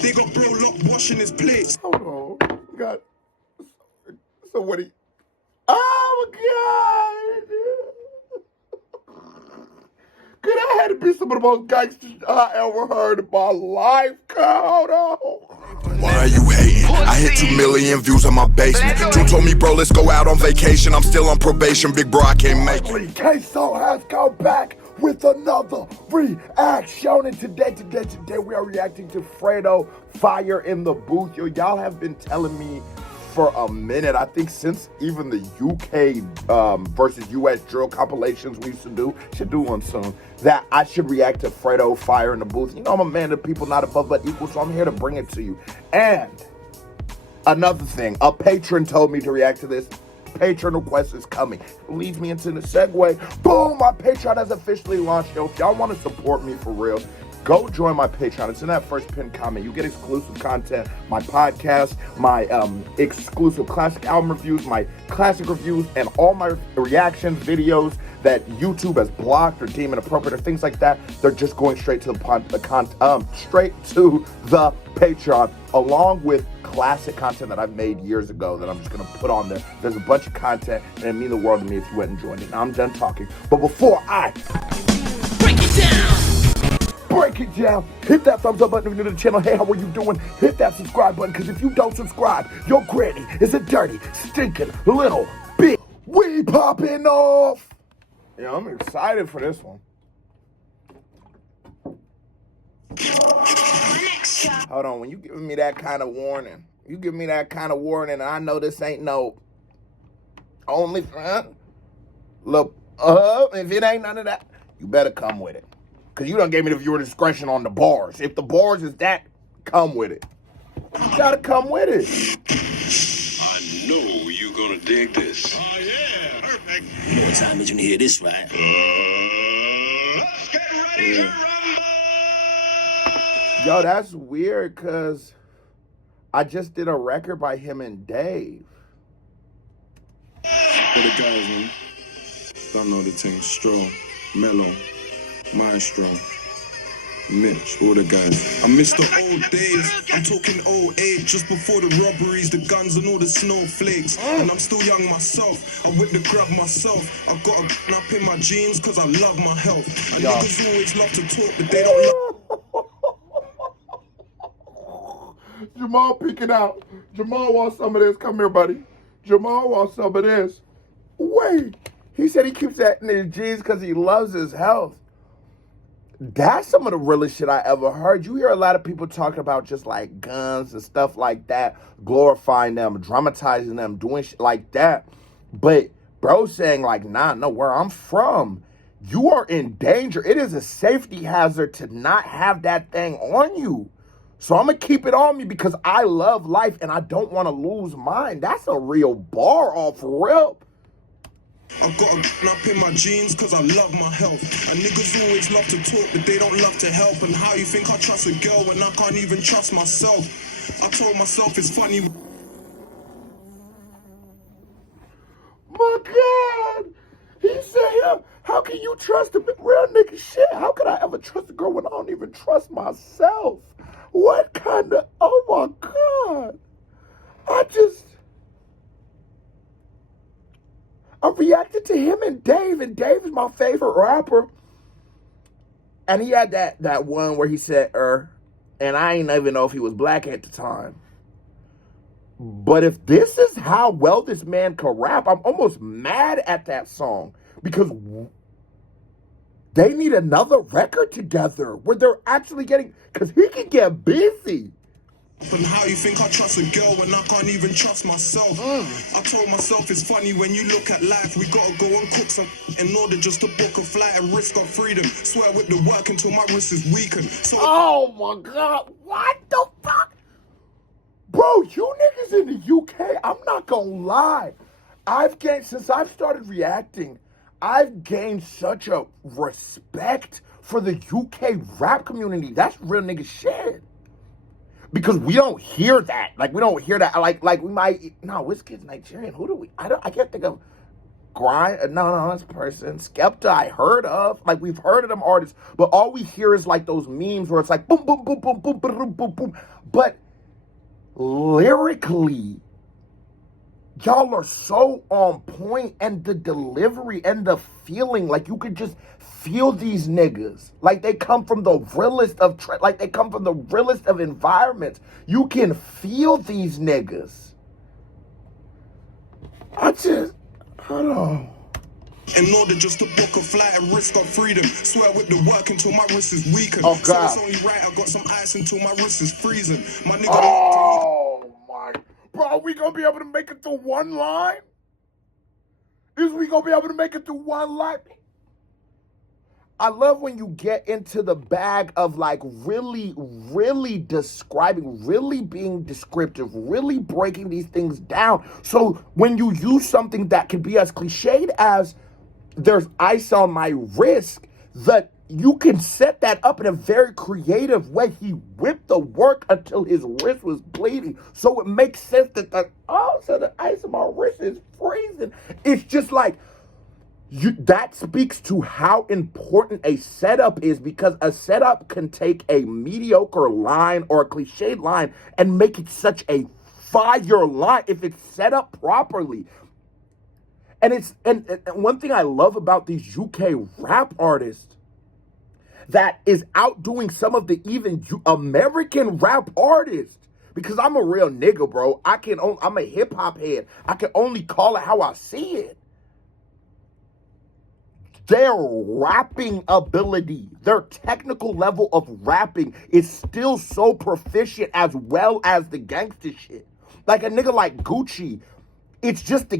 They got bro locked washing his plates. Hold on. God. So what he... Oh, my God. Could I had to be some of the most gangsters I ever heard in my life. Hold on. Why are you hating? I hit 2 million views on my basement. Two told me, bro, let's go out on vacation. I'm still on probation, big bro, I can't make it. Queso has come back with another reaction. And today we are reacting to Fredo, Fire in the Booth. Yo, y'all have been telling me for a minute, I think since even the UK versus US drill compilations we used to do, should do one soon, that I should react to Fredo, Fire in the Booth. You know, I'm a man of people, not above but equal, so I'm here to bring it to you. And another thing, a patron told me to react to this. Patron request is coming. It leads me into the segue. Boom, my Patreon has officially launched. Yo, if y'all want to support me for real, go join my Patreon. It's in that first pinned comment. You get exclusive content, my podcast, my exclusive classic album reviews, my classic reviews, and all my reaction videos that YouTube has blocked or deemed inappropriate or things like that. They're just going straight to straight to the Patreon, along with classic content that I've made years ago that I'm just gonna put on there. There's a bunch of content, and it means the world to me if you went and joined it. Now I'm done talking, but before I break it down, hit that thumbs up button if you're new to the channel. Hey, how are you doing? Hit that subscribe button, because if you don't subscribe, your granny is a dirty, stinking little bitch. We popping off. Yeah, I'm excited for this one. Hold on, when you giving me that kind of warning, and I know this ain't no only front. Look, if it ain't none of that, you better come with it. Because you done gave me the viewer discretion on the bars. If the bars is that, come with it. You gotta come with it. I know you're gonna dig this. Oh, yeah, perfect. More time as you hear this, right? Let's get ready to rumble. Yo, that's weird, because I just did a record by him and Dave. For the guys, man. Don't know the thing. Strong, mellow, maestro, Mitch, all the guys. I miss the old days. I'm talking 08, just before the robberies, the guns and all the snowflakes. And I'm still young myself. I whip the grab myself. I got a up in my jeans because I love my health. And niggas always love to talk, but they don't love. Jamal peeking out. Jamal wants some of this. Come here, buddy. Jamal wants some of this. Wait. He said he keeps that in his jeans because he loves his health. That's some of the realest shit I ever heard. You hear a lot of people talking about just like guns and stuff like that, glorifying them, dramatizing them, doing shit like that. But bro saying like, nah, no, where I'm from, you are in danger. It is a safety hazard to not have that thing on you. So I'm going to keep it on me because I love life and I don't want to lose mine. That's a real bar off rip. I got a up in my jeans because I love my health. And niggas always love to talk, but they don't love to help. And how you think I trust a girl when I can't even trust myself? I told myself it's funny. My God. He said, how can you trust a real nigga shit? How could I ever trust a girl when I don't even trust myself? What kind of, oh my God. I reacted to him and Dave is my favorite rapper. And he had that one where he said, and I ain't even know if he was black at the time. But if this is how well this man can rap, I'm almost mad at that song. Because they need another record together where they're actually getting, because he can get busy. And how you think I trust a girl when I can't even trust myself? I told myself it's funny when you look at life. We gotta go and cook some in order just to book a flight and risk our freedom. Swear with the work until my wrist is weakened. So oh my God, what the fuck? Bro, you niggas in the UK, I'm not gonna lie. Since I've started reacting, I've gained such a respect for the UK rap community. That's real nigga shit. Because we don't hear that. Like, we don't hear that. Like we might, no, Wizkid's Nigerian. Who do we, I can't think of. Grind, no, this person. Skepta, I heard of. Like, we've heard of them artists, but all we hear is like those memes where it's like boom, boom, boom, boom, boom, boom, boom, boom, boom. But lyrically, y'all are so on point, and the delivery and the feeling, like you could just feel these niggas. Like they come from the realest of, like they come from the realest of environments. You can feel these niggas. Hold on. In order just to book a flight and risk our freedom. Swear with the work until my wrist is weakened. Oh, God. So it's only right I got some ice until my wrist is freezing. My nigga. Oh my, bro, are we gonna be able to make it through one line? Is we gonna be able to make it through one line? I love when you get into the bag of like really, really describing, really being descriptive, really breaking these things down. So when you use something that can be as cliched as there's ice on my wrist, that you can set that up in a very creative way. He whipped the work until his wrist was bleeding. So it makes sense that so the ice on my wrist is freezing. It's just like, that speaks to how important a setup is, because a setup can take a mediocre line or a cliched line and make it such a fire line if it's set up properly. And one thing I love about these UK rap artists that is outdoing some of the even American rap artists, because I'm a real nigga, bro. I'm a hip hop head. I can only call it how I see it. Their rapping ability, their technical level of rapping is still so proficient, as well as the gangster shit. Like a nigga like Gucci, it's just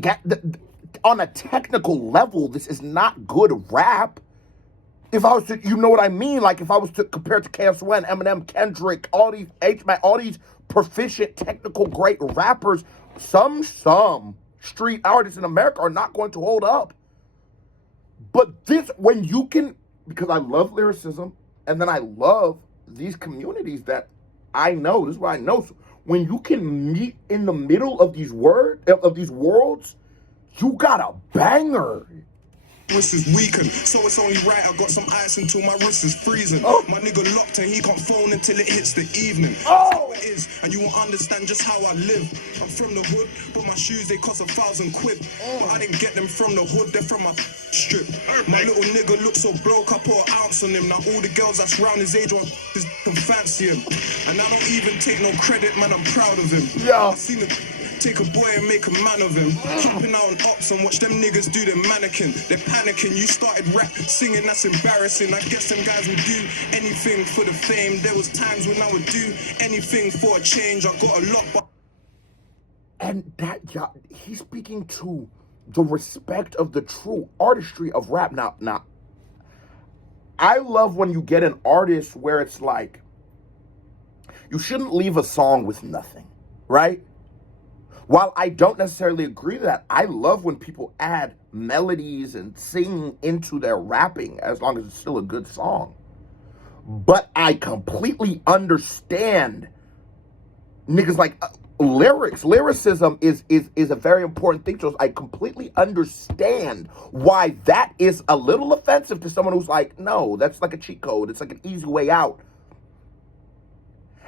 on a technical level, this is not good rap. If I was to, you know what I mean? Like if I was to compare it to KSW, Eminem, Kendrick, all these all these proficient, technical, great rappers, some street artists in America are not going to hold up. But this, when you can, because I love lyricism, and then I love these communities that I know, this is what I know. So when you can meet in the middle of these worlds, you got a banger. Wrist is weakened, so it's only right I got some ice until my wrist is freezing. Oh. My nigga locked and he can't phone until it hits the evening. Oh. That's how it is, and you won't understand just how I live. I'm from the hood, but my shoes they cost £1,000. But I didn't get them from the hood, they're from my strip. My little nigga looks so broke, I put an ounce on him. Now all the girls that's round his age can fancy him. And I don't even take no credit, man, I'm proud of him. Yeah. I seen him take a boy and make a man of him. Hopping out on ops and watch them niggas do their mannequin. They're panicking. You started rap singing, that's embarrassing. I guess them guys would do anything for the fame. There was times when I would do anything for a change. I got a lot, but and that, he's speaking to the respect of the true artistry of rap. Now, I love when you get an artist where it's like, you shouldn't leave a song with nothing, right? While I don't necessarily agree with that, I love when people add melodies and sing into their rapping, as long as it's still a good song. But I completely understand niggas like lyricism is a very important thing to us. I completely understand why that is a little offensive to someone who's like, no, that's like a cheat code. It's like an easy way out.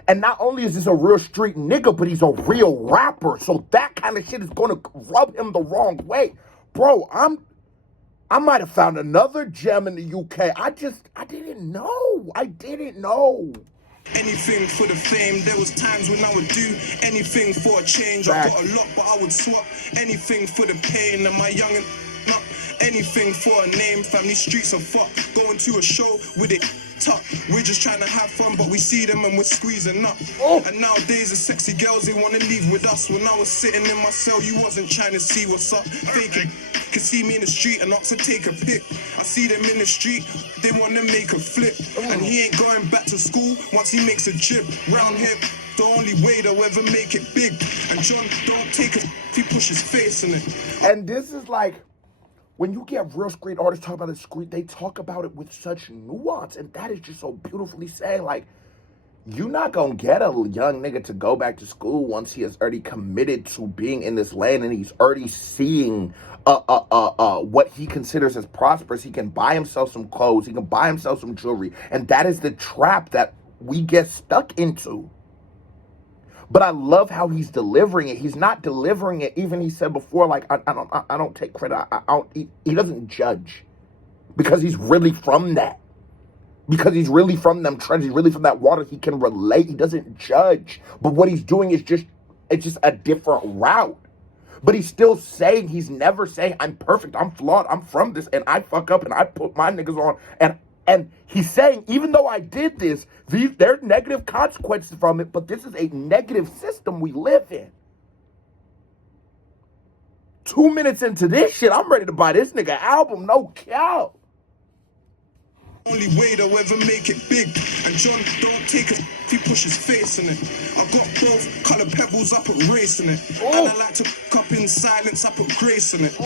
And not only is this a real street nigga, but he's a real rapper. So that kind of shit is going to rub him the wrong way. Bro, I might have found another gem in the UK. I didn't know. I didn't know. anything for the fame. There was times when I would do anything for a change. I got a lot, but I would swap anything for the pain. And my youngin' not anything for a name. Family streets are fucked. Going to a show with it tough. We're just trying to have fun, but we see them and we're squeezing up. And nowadays the sexy girls, they want to leave with us. When I was sitting in my cell, you wasn't trying to see what's up. Faking. Can see me in the street and ask to take a pic. I see them in the street, they want to make a flip. And he ain't going back to school once he makes a jib. Round here, the only way they'll ever make it big. And John, don't take it if he push his face in it. And this is like, when you get real street artists talk about the street, they talk about it with such nuance. And that is just so beautifully saying, like, you're not gonna get a young nigga to go back to school once he has already committed to being in this lane and he's already seeing what he considers as prosperous. He can buy himself some clothes, he can buy himself some jewelry, and that is the trap that we get stuck into. But I love how he's delivering it. He's not delivering it. Even he said before, like, I don't take credit. I don't. He doesn't judge because he's really from that. Because he's really from them trends. He's really from that water. He can relate. He doesn't judge. But what he's doing is it's just a different route. But he's still saying, he's never saying, I'm perfect, I'm flawed, I'm from this, and I fuck up, and I put my niggas on, and he's saying, even though I did this, there's negative consequences from it, but this is a negative system we live in. 2 minutes into this shit, I'm ready to buy this nigga album, no cap. Only way they'll ever make it big. And John don't take a if he push his face in it. I got both colour pebbles, I put race in it. And I like to cup in silence, I put grace in it.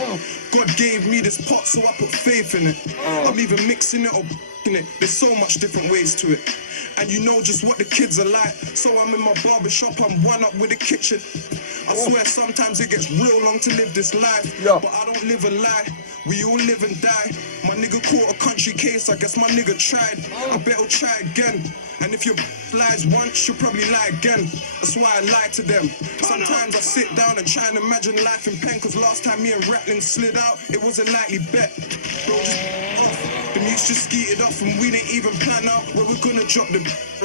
God gave me this pot, so I put faith in it. I'm even mixing it or in it. There's so much different ways to it. And you know just what the kids are like. So I'm in my barber shop, I'm one up with the kitchen. I swear sometimes it gets real long to live this life. But I don't live a lie. We all live and die. My nigga caught a country case, I guess my nigga tried. I bet he'll try again. And if your lies once, you'll probably lie again. That's why I lie to them. Sometimes I sit down and try and imagine life in pen. Cause last time me and Rattling slid out, it was a likely bet. Bro, just off. The mutes just skeeted off and we didn't even plan out where we're gonna drop the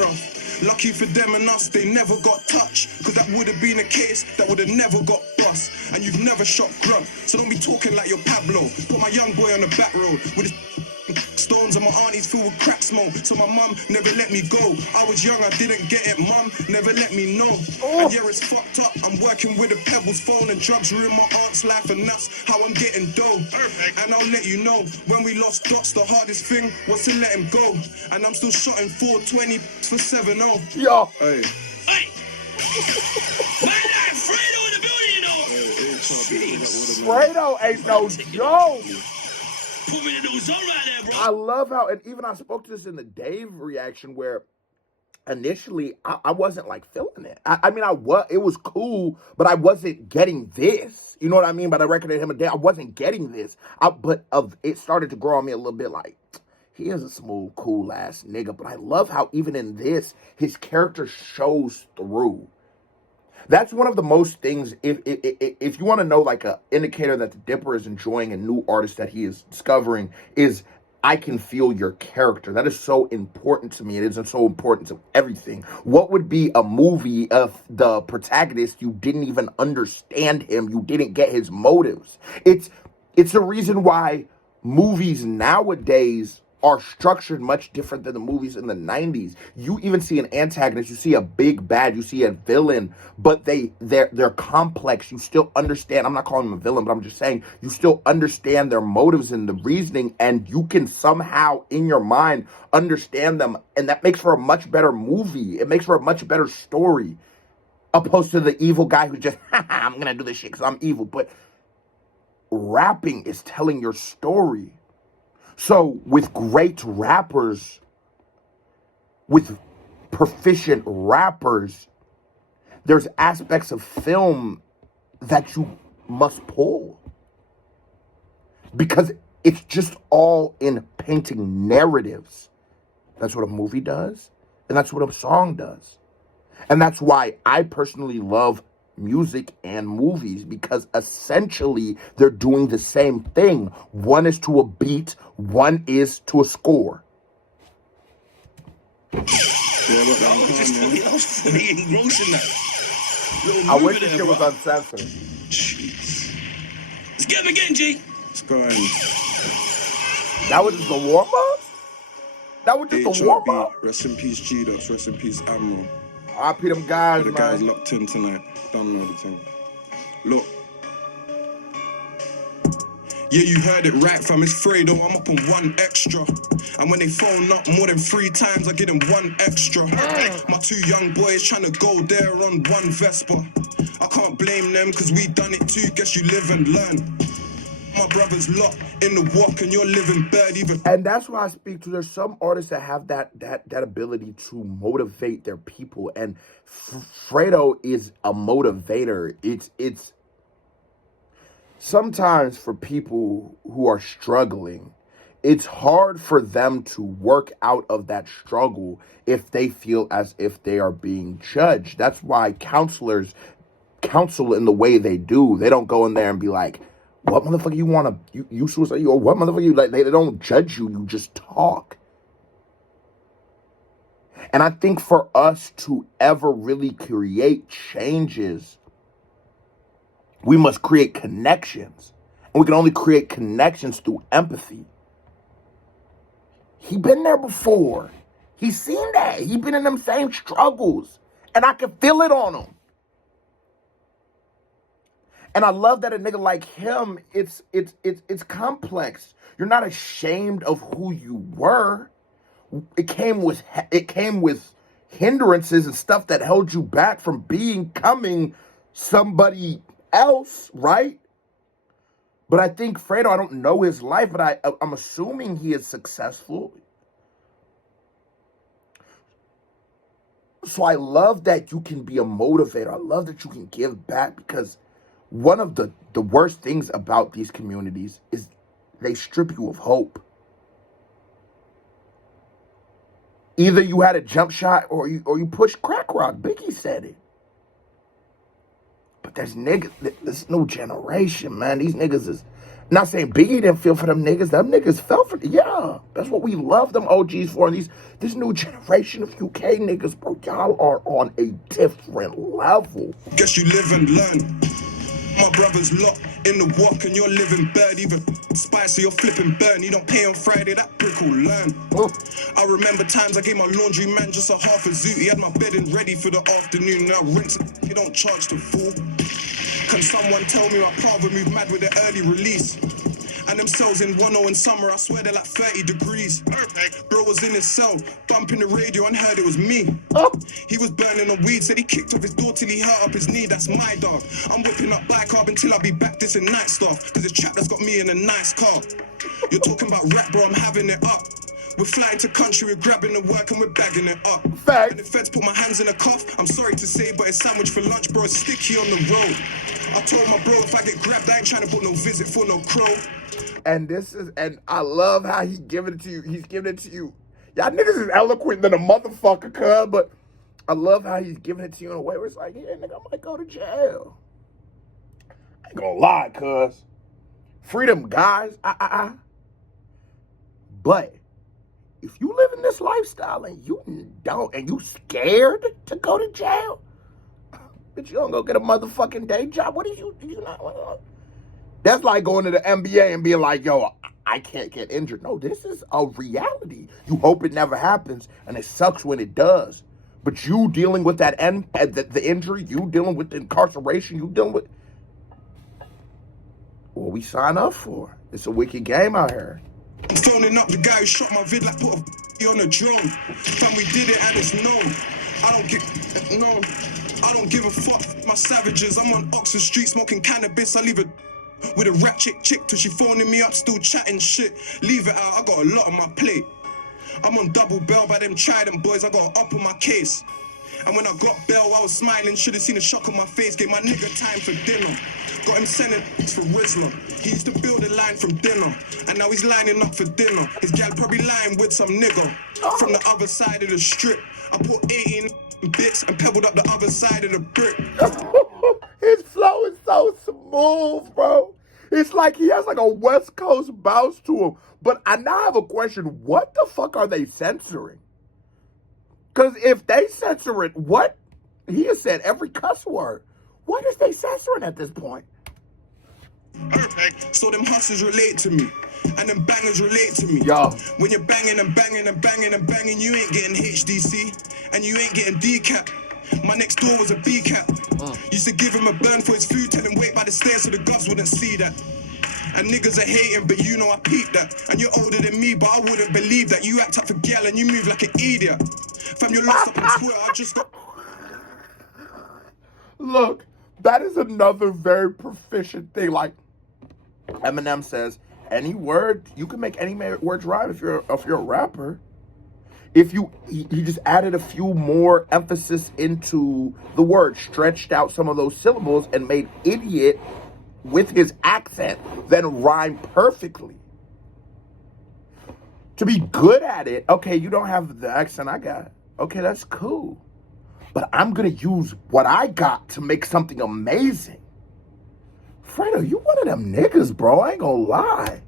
off. Lucky for them and us, they never got touched. Cause that would have been a case that would have never got bust. And you've never shot grub, so don't be talking like you're Pablo. Put my young boy on the back road with his stones and my aunties filled with crack smoke. So my mum never let me go. I was young, I didn't get it, mum never let me know. And yeah, it's fucked up, I'm working with a Pebbles phone and drugs ruin my aunt's life, and that's how I'm getting dough. And I'll let you know, when we lost Dots, the hardest thing was to let him go. And I'm still shotting 420 for 7-0. Yo. Hey. Hey. Man, like Fredo in the building, you know. Fredo ain't no joke. Put me in the new zone right there, bro. I love how, and even I spoke to this in the Dave reaction where initially I wasn't like feeling it. I mean, it was cool, but I wasn't getting this. You know what I mean? By the record of him and Dave, I wasn't getting this. It started to grow on me a little bit like, he is a smooth, cool ass nigga, but I love how even in this, his character shows through. That's one of the most things, if you want to know like a indicator that the Dipper is enjoying a new artist that he is discovering, is I can feel your character. That is so important to me. It is so important to everything. What would be a movie of the protagonist, you didn't even understand him, you didn't get his motives? It's a reason why movies nowadays are structured much different than the movies in the 90s. You even see an antagonist, you see a big bad, you see a villain, but they're complex. You still understand. I'm not calling them a villain, but I'm just saying you still understand their motives and the reasoning, and you can somehow in your mind understand them, and that makes for a much better movie. It makes for a much better story, opposed to the evil guy who just, I'm gonna do this shit because I'm evil. But rapping is telling your story. So with great rappers, with proficient rappers, there's aspects of film that you must pull. Because it's just all in painting narratives. That's what a movie does, and that's what a song does. And that's why I personally love music and movies, because essentially they're doing the same thing. One is to a beat, one is to a score. Yeah, but I was fully engrossed in that. I wish this shit was uncensored. Jeez. Let's get him again, G. it's going. That was just the warm-up? That was just the warm-up? Rest in peace, G-Dots. Rest in peace, Admiral. R.I.P. them guys, The guys man. locked in tonight. Don't know the thing. Look. Yeah, you heard it right, fam. It's Fredo. I'm up on one extra. And when they phone up more than 3 times, I give them 1 extra. My 2 young boys trying to go there on 1 Vespa. I can't blame them, cause we done it too. Guess you live and learn. My brother's locked in the walk and you're living bird even. And that's why I speak to. There's some artists that have that ability to motivate their people, and Fredo is a motivator. It's sometimes for people who are struggling, it's hard for them to work out of that struggle if they feel as if they are being judged. That's why counselors counsel in the way they do. They don't go in there and be like, what motherfucker you want to, you suicide, or what motherfucker you like. They don't judge you. You just talk. And I think for us to ever really create changes, we must create connections. And we can only create connections through empathy. He been there before. He's seen that. He been in them same struggles. And I can feel it on him. And I love that a nigga like him, it's complex. You're not ashamed of who you were. It came with hindrances and stuff that held you back from becoming somebody else, right? But I think Fredo, I don't know his life, but I'm assuming he is successful. So I love that you can be a motivator. I love that you can give back, because one of the worst things about these communities is they strip you of hope. Either you had a jump shot or you push crack rock. Biggie said it. But there's niggas, this new generation, man. These niggas is, not saying Biggie didn't feel for them niggas. Them niggas fell for, yeah. That's what we love them OGs for. And this new generation of UK niggas, bro, y'all are on a different level. Guess you live and learn. My brother's locked in the walk and you're living bird. Even spicy, you're flipping burn. You don't pay on Friday, that brick will learn. I remember times I gave my laundry man just a half a zoot. He had my bedding ready for the afternoon. Now rinse it, you don't charge the full. Can someone tell me my father moved mad with the early release? And them cells in 10 in summer, I swear they're like 30 degrees. Perfect. Bro was in his cell, bumping the radio and heard it was me. He was burning on weed, said he kicked off his door till he hurt up his knee. That's my dog. I'm whipping up bike carb until I be back this in night stuff. Cause this trap that's got me in a nice car. You're talking about rap, bro, I'm having it up. We're flying to country, we're grabbing the work and we're bagging it up. Fact. And the feds put my hands in a cuff. I'm sorry to say, but it's sandwich for lunch, bro. It's sticky on the road. I told my bro if I get grabbed, I ain't trying to book no visit for no crow. And I love how he's giving it to you. He's giving it to you. Y'all niggas is eloquent than a motherfucker, cuz, but I love how he's giving it to you in a way where it's like, yeah, nigga, I might go to jail. I ain't gonna lie, cuz. Freedom, guys. But if you live in this lifestyle and you scared to go to jail, bitch, you don't go get a motherfucking day job. What is you not? That's like going to the NBA and being like, yo, I can't get injured. No, this is a reality. You hope it never happens, and it sucks when it does. But you dealing with that the injury, you dealing with the incarceration, you dealing with what we sign up for. It's a wicked game out here. I'm phoning up the guy who shot my vid like put a on a drone. Fam, we did it and it's known. I don't give a fuck. My savages, I'm on Oxford Street smoking cannabis. I leave it with a ratchet chick till she phoning me up, still chatting shit. Leave it out, I got a lot on my plate. I'm on double bail by them trident boys, I got up on my case. And when I got bail, I was smiling, should have seen a shock on my face. Gave my nigga time for dinner. Got him sending for Rizla. He used to build a line from dinner, and now he's lining up for dinner. His gal probably lying with some nigga from the other side of the strip. I put 18 bits and pebbled up the other side of the brick. His flow is so smooth, bro. It's like he has like a West Coast bounce to him. But I now have a question. What the fuck are they censoring? Because if they censor it, what? He has said every cuss word. What is they censoring at this point? Perfect. So them hustlers relate to me, and them bangers relate to me. Yo. When you're banging and banging and banging and banging, you ain't getting HDC, and you ain't getting decap. My next door was a B-cap. Used to give him a burn for his food, tell him wait by the stairs so the govs wouldn't see that. And niggas are hating, but you know I peeped that. And you're older than me, but I wouldn't believe that. You act up for gal and you move like an idiot. Fam, you're lost up on Twitter, I just got... Look, that is another very proficient thing. Like, Eminem says, any word, you can make any words rhyme if you're a rapper. If he just added a few more emphasis into the word, stretched out some of those syllables, and made idiot with his accent, then rhyme perfectly. To be good at it, okay, you don't have the accent I got. Okay, that's cool. But I'm gonna use what I got to make something amazing. Fredo, you one of them niggas, bro. I ain't gonna lie.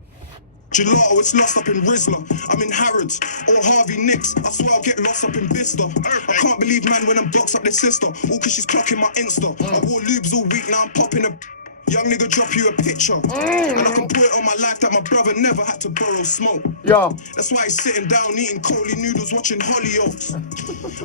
Gelato, it's lost up in Rizzler. I'm in Harrods or Harvey Nicks. I swear I'll get lost up in Vista. I can't believe man when I'm boxed up their sister. All cause she's clocking my Insta. I wore lubes all week, now I'm popping a young nigga drop you a picture. And I can put it on my life that my brother never had to borrow smoke. Yo. That's why he's sitting down eating Coley noodles, watching Hollyoaks.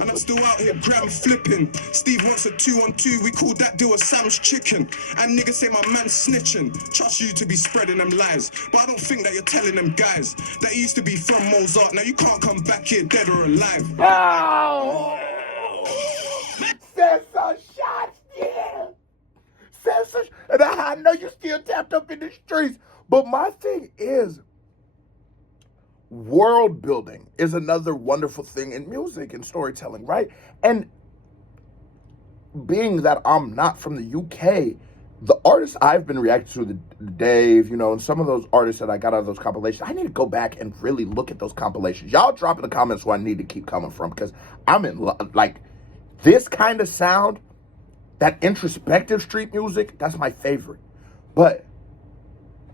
And I'm still out here gram flipping. Steve wants a 2-on-2, we call that deal a Sam's chicken. And niggas say my man's snitching. Trust you to be spreading them lies. But I don't think that you're telling them guys that he used to be from Mozart. Now you can't come back here dead or alive. Oh! Said some shots, yeah! And I know you still tapped up in the streets, but my thing is, world building is another wonderful thing in music and storytelling, right? And being that I'm not from the UK, the artists I've been reacting to, the Dave, and some of those artists that I got out of those compilations, I need to go back and really look at those compilations. Y'all drop in the comments where I need to keep coming from, because I'm in like this kind of sound. That introspective street music, that's my favorite. But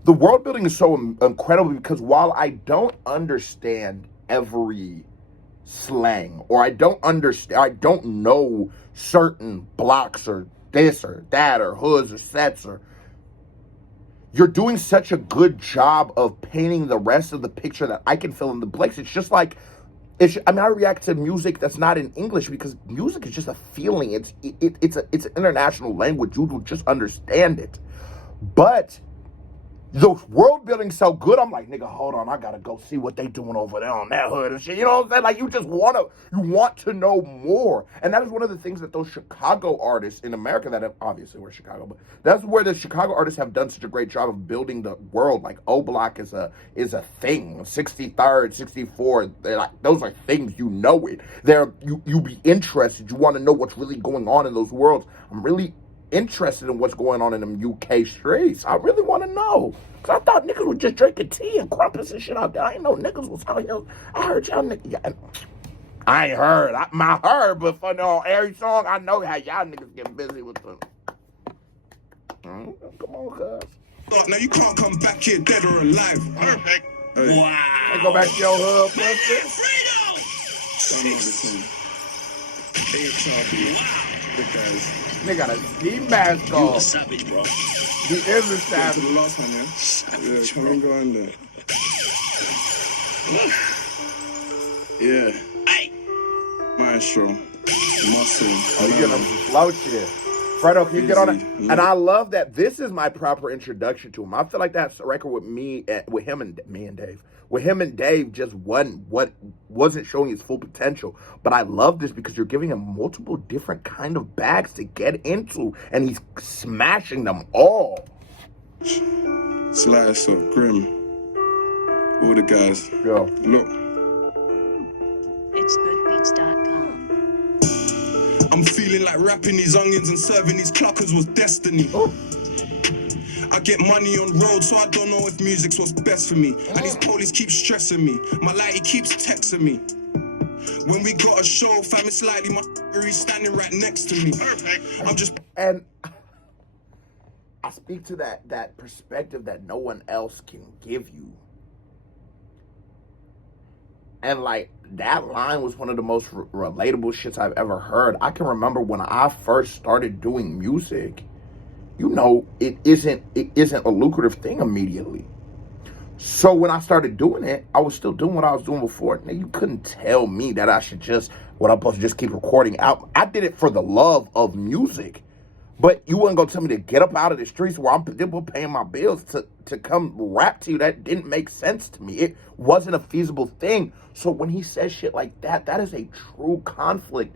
the world building is so incredible because while I don't understand every slang, or I don't know certain blocks or this or that or hoods or sets, or you're doing such a good job of painting the rest of the picture that I can fill in the blanks. It's just like, I react to music that's not in English because music is just a feeling. It's an international language. You will just understand it. But the world building's so good, I'm like, nigga, hold on, I gotta go see what they doing over there on that hood and shit. You know what I'm saying? Like, you want to know more. And that is one of the things that those Chicago artists in America that have, obviously we're Chicago, but that's where the Chicago artists have done such a great job of building the world. Like, O Block is a thing. 63rd, 64, they're like, those are things, you know it. You be interested. You want to know what's really going on in those worlds. I'm really interested in what's going on in them UK streets. I really want to know. Cause I thought niggas was just drinking tea and crumpets and shit out there. I didn't know niggas was out here. I heard y'all niggas. Yeah, I ain't heard. I heard, but for every song, I know how y'all niggas get busy with them. Come on, cuz. Now you can't come back here dead or alive. Perfect. Hey. Wow. Hey, go back to your hood, pussy. Fredo! Big guys. They got a ski mask You on. a savage, bro. He is a To savage. the last one, yeah? Savage, Come bro. and go in there. Yeah. Hey. Maestro. Muscle. Oh, you get on some flow shit. Fredo, can you get on it? Easy. And I love that this is my proper introduction to him. I feel like that's a record with him and Dave. With him and Dave just wasn't showing his full potential. But I love this because you're giving him multiple different kind of bags to get into, and he's smashing them all. Slice up, Grim. All the guys. Yo. Look. It's goodbeats.com. I'm feeling like rapping these onions and serving these cluckers was destiny. Oh. I get money on road, so I don't know if music's what's best for me. And these police keep stressing me. My lady keeps texting me. When we got a show, fam, it's likely my he's standing right next to me. Perfect. I'm just And I speak to that perspective that no one else can give you. And like, that line was one of the most relatable shits I've ever heard. I can remember when I first started doing music, it isn't a lucrative thing immediately. So when I started doing it, I was still doing what I was doing before. Now, you couldn't tell me that I should I'm supposed to just keep recording out. I did it for the love of music. But you wasn't gonna tell me to get up out of the streets where I'm paying my bills to come rap to you. That didn't make sense to me. It wasn't a feasible thing. So when he says shit like that, that is a true conflict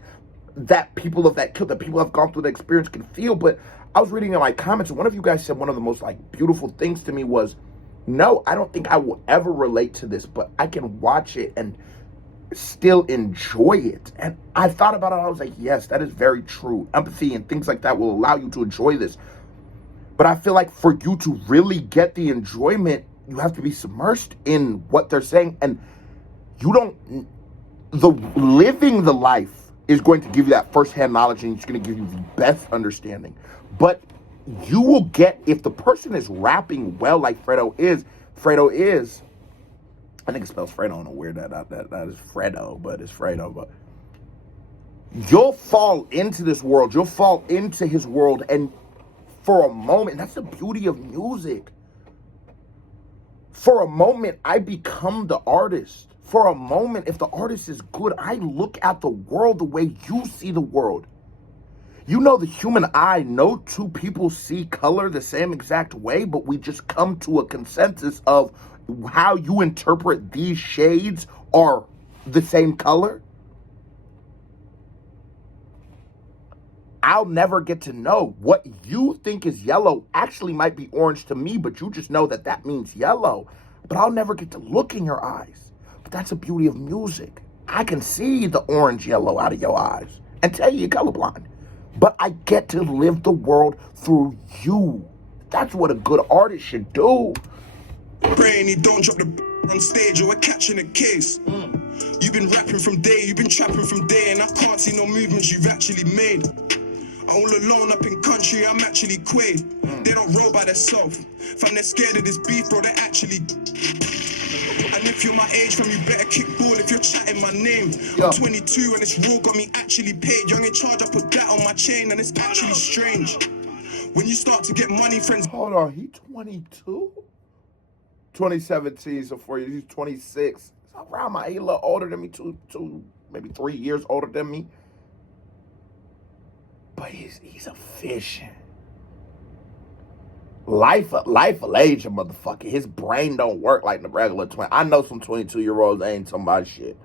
that people that people have gone through the experience can feel. But I was reading in my comments, and one of you guys said one of the most like beautiful things to me was, no, I don't think I will ever relate to this, but I can watch it and still enjoy it. And I thought about it, I was like, yes, that is very true. Empathy and things like that will allow you to enjoy this. But I feel like for you to really get the enjoyment, you have to be submersed in what they're saying. And you don't, living the life is going to give you that firsthand knowledge, and it's going to give you the best understanding. But you will get, if the person is rapping well like Fredo is, I think it spells Fredo in a weird, that is Fredo, but it's Fredo. But you'll fall into this world, you'll fall into his world, and for a moment, that's the beauty of music. For a moment, I become the artist. For a moment, if the artist is good, I look at the world the way you see the world. You know, the human eye, no two people see color the same exact way, but we just come to a consensus of how you interpret these shades are the same color. I'll never get to know what you think is yellow actually might be orange to me, but you just know that that means yellow. But I'll never get to look in your eyes. But that's the beauty of music. I can see the orange yellow out of your eyes and tell you you're colorblind. But I get to live the world through you. That's what a good artist should do. Brainy, don't drop the on stage or we're catching a case. You've been rapping from day, you've been trapping from day, and I can't see no movements you've actually made. All alone up in country, I'm actually quaid. They don't roll by themselves. Fam, they're scared of this beef, bro, they're actually. And if you're my age, fam, you better kick ball if you're chatting my name. I'm 22 and this rule got me actually paid. Young in charge, I put that on my chain, and it's actually strange. When you start to get money, friends. Hold on, he 22? 2017, so 4 years, he's 26. So around my age, a little older than me, maybe 3 years older than me. But he's efficient. Life will age a motherfucker. His brain don't work like the regular 20. I know some 22-year-olds that ain't talking about shit.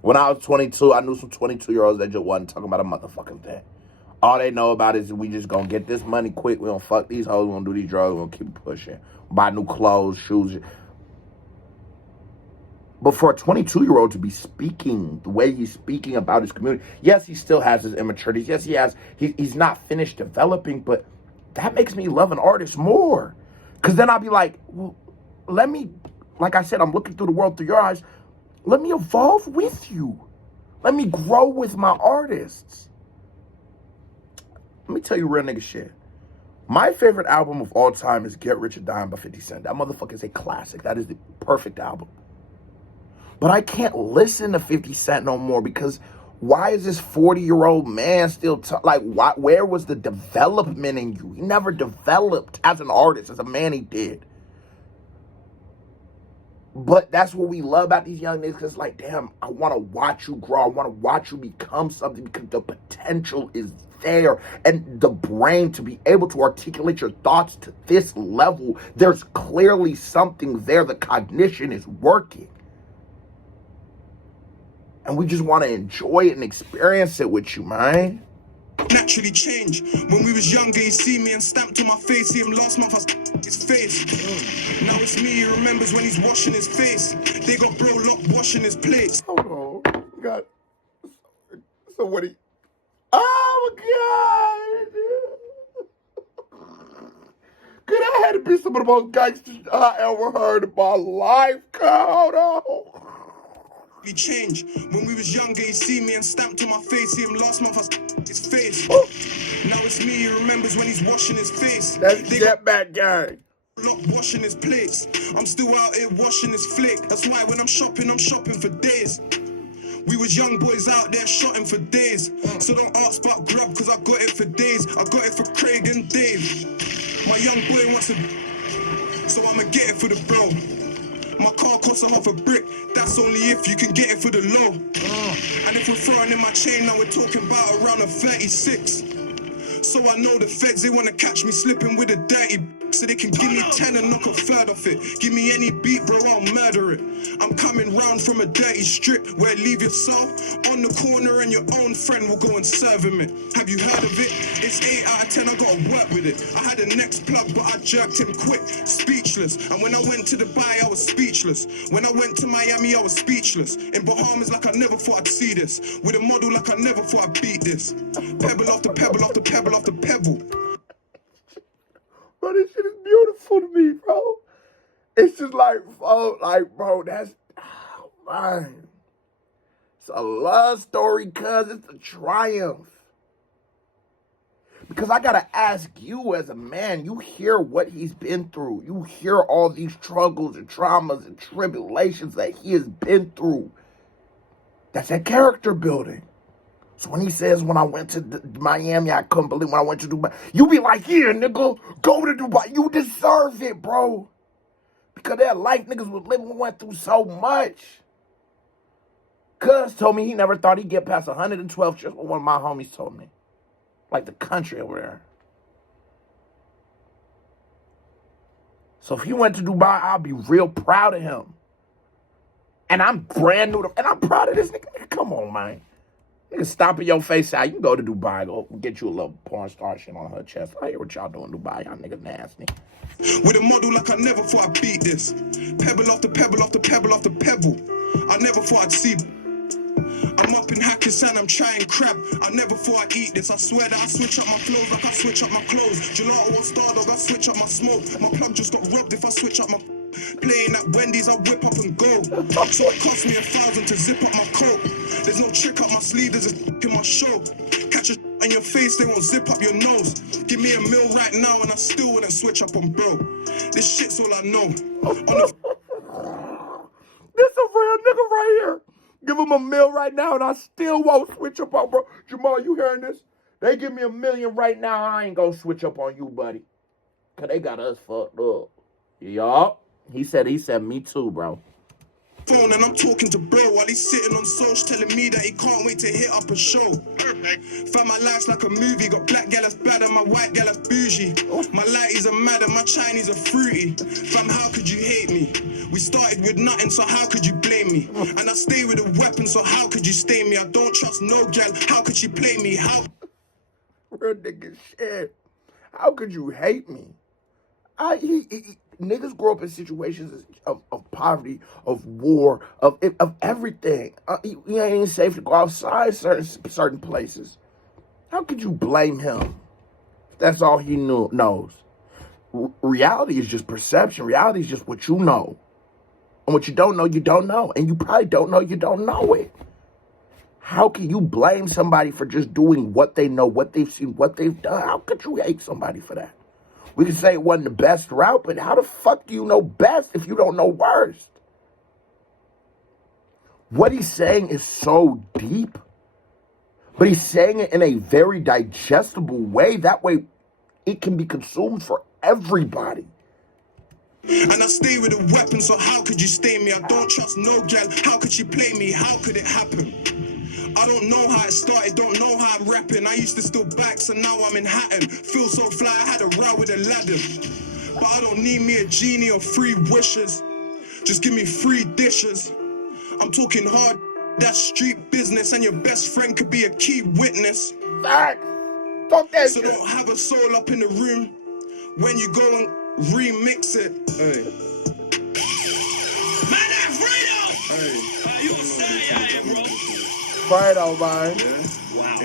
When I was 22, I knew some 22-year-olds that just wasn't talking about a motherfucking thing. All they know about is we just gonna get this money quick. We don't fuck these hoes. We gonna do these drugs. We gonna keep pushing. Buy new clothes, shoes. But for a 22-year-old to be speaking the way he's speaking about his community, yes, he still has his immaturities. Yes, he's not finished developing, but that makes me love an artist more. Because then I'll be like, well, let me, like I said, I'm looking through the world through your eyes. Let me evolve with you. Let me grow with my artists. Let me tell you real nigga shit. My favorite album of all time is Get Rich or Dying by 50 Cent. That motherfucker is a classic. That is the perfect album. But I can't listen to 50 Cent no more because why is this 40-year-old man still where was the development in you? He never developed as an artist. As a man, he did. But that's what we love about these young niggas, because like, damn, I want to watch you grow. I want to watch you become something because the potential is there. And the brain to be able to articulate your thoughts to this level, there's clearly something there. The cognition is working. And we just want to enjoy it and experience it with you, man. Naturally change. When we was younger, he see me and stamped on my face. See him last month, I his face. Now it's me, he remembers when he's washing his face. They got bro locked washing his plates. Hold on. God. So what he... Oh, my God. Good, I had to be some of the most gangsters I ever heard in my life. Hold on. Change. When we was younger, he see me and stamped on my face. See him last month, I his face. Now it's me, he remembers when he's washing his face. That's Jetback Gang. Not washing his plates. I'm still out here washing his flick. That's why when I'm shopping for days. We was young boys out there shotting for days. So don't ask about grub, cause I got it for days. I got it for Craig and Dave. My young boy wants a... So I'ma get it for the bro. My car costs half a brick. That's only if you can get it for the low. And if we're throwing in my chain, now we're talking about around a 36. So I know the feds, they wanna catch me slipping with a dirty so they can give me 10 and knock a third off it. Give me any beat, bro, I'll murder it. I'm coming round from a dirty strip where leave your soul on the corner and your own friend will go and serve him it. Have you heard of it? It's 8 out of 10, I gotta work with it. I had a next plug, but I jerked him quick, speechless. And when I went to Dubai, I was speechless. When I went to Miami, I was speechless. In Bahamas, like I never thought I'd see this. With a model, like I never thought I'd beat this. Pebble after pebble after pebble after pebble. Bro, this shit is beautiful to me, bro. It's just like, bro, that's, oh, man. It's a love story, cuz. It's a triumph. Because I gotta ask you as a man, you hear what he's been through. You hear all these struggles and traumas and tribulations that he has been through. That's that character building. So when he says, when I went to Miami, I couldn't believe when I went to Dubai. You be like, yeah, nigga, go to Dubai. You deserve it, bro. Because that life niggas was living went through so much. Cuz told me he never thought he'd get past 112 trips. What one of my homies told me. Like the country over there. So if he went to Dubai, I'll be real proud of him. And I'm brand new and I'm proud of this nigga. Come on, man. Nigga stomping your face out. You can go to Dubai, go get you a little porn star shit on her chest. I hear what y'all doing in Dubai. Y'all niggas nasty. With a model like I never thought I'd beat this. Pebble after pebble after pebble after pebble. I never thought I'd see. I'm up in Hakkasan, I'm trying crab. I never thought I'd eat this. I swear that I switch up my flows like I switch up my clothes. Gelato or Star Dog, I switch up my smoke. My plug just got rubbed if I switch up my... Playing at Wendy's, I whip up and go. So it cost me 1,000 to zip up my coat. There's no trick up my sleeve, there's a in my show. Catch a on your face, they won't zip up your nose. Give me a meal right now and I still wouldn't switch up on bro. This shit's all I know. This a real nigga right here. Give him a meal right now and I still won't switch up on bro. Jamal, you hearing this? They give me $1 million right now, I ain't gonna switch up on you, buddy. Cause they got us fucked up. Yup. He said, me too, bro. Phone and I'm talking to bro while he's sitting on social telling me that he can't wait to hit up a show. Perfect. Fam, my life's like a movie. Got black gal that's bad and my white gal that's bougie. My lighties are mad and my Chinese are fruity. Fam, how could you hate me? We started with nothing, so how could you blame me? And I stay with a weapon, so how could you stain me? I don't trust no gal. How could she play me? How? Real nigga shit. How could you hate me? Niggas grow up in situations of poverty, of war, of everything. He ain't even safe to go outside certain places. How could you blame him? That's all he knows. Reality is just perception. Reality is just what you know. And what you don't know, you don't know. And you probably don't know you don't know it. How can you blame somebody for just doing what they know, what they've seen, what they've done? How could you hate somebody for that? We can say it wasn't the best route, but how the fuck do you know best if you don't know worst? What he's saying is so deep, but he's saying it in a very digestible way. That way, it can be consumed for everybody. And I stay with a weapon, so how could you stain me? I don't trust no gal. How could she play me? How could it happen? I don't know how it started, don't know how I'm rapping. I used to steal backs and now I'm in Hatton. Feel so fly, I had a row with Aladdin. But I don't need me a genie or free wishes. Just give me free dishes. I'm talking hard, that's street business. And your best friend could be a key witness. Facts. Talk that so shit. Don't have a soul up in the room when you go and remix it. Hey. Man, that Fredo! Hey. You say, bro. Fredo, man. Yeah. Wow.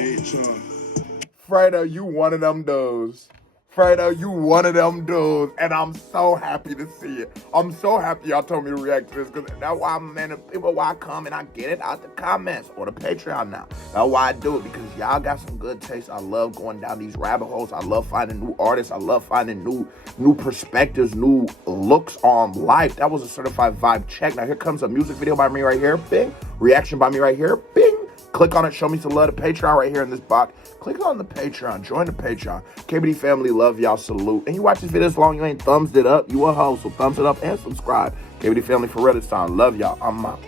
Fredo, you one of them dudes. Fredo, you one of them dudes. And I'm so happy to see it. I'm so happy y'all told me to react to this. Because that's why why I come and I get it out the comments or the Patreon now. That's why I do it. Because y'all got some good taste. I love going down these rabbit holes. I love finding new artists. I love finding new perspectives, new looks on life. That was a certified vibe check. Now here comes a music video by me right here. Bing. Reaction by me right here. Bing. Click on it, show me some love. The Patreon right here in this box. Click on the Patreon, join the Patreon. KBD family, love y'all, salute. And you watch this video this long, you ain't thumbs it up, you a hoe, so thumbs it up and subscribe. KBD family for real this time, love y'all, I'm out.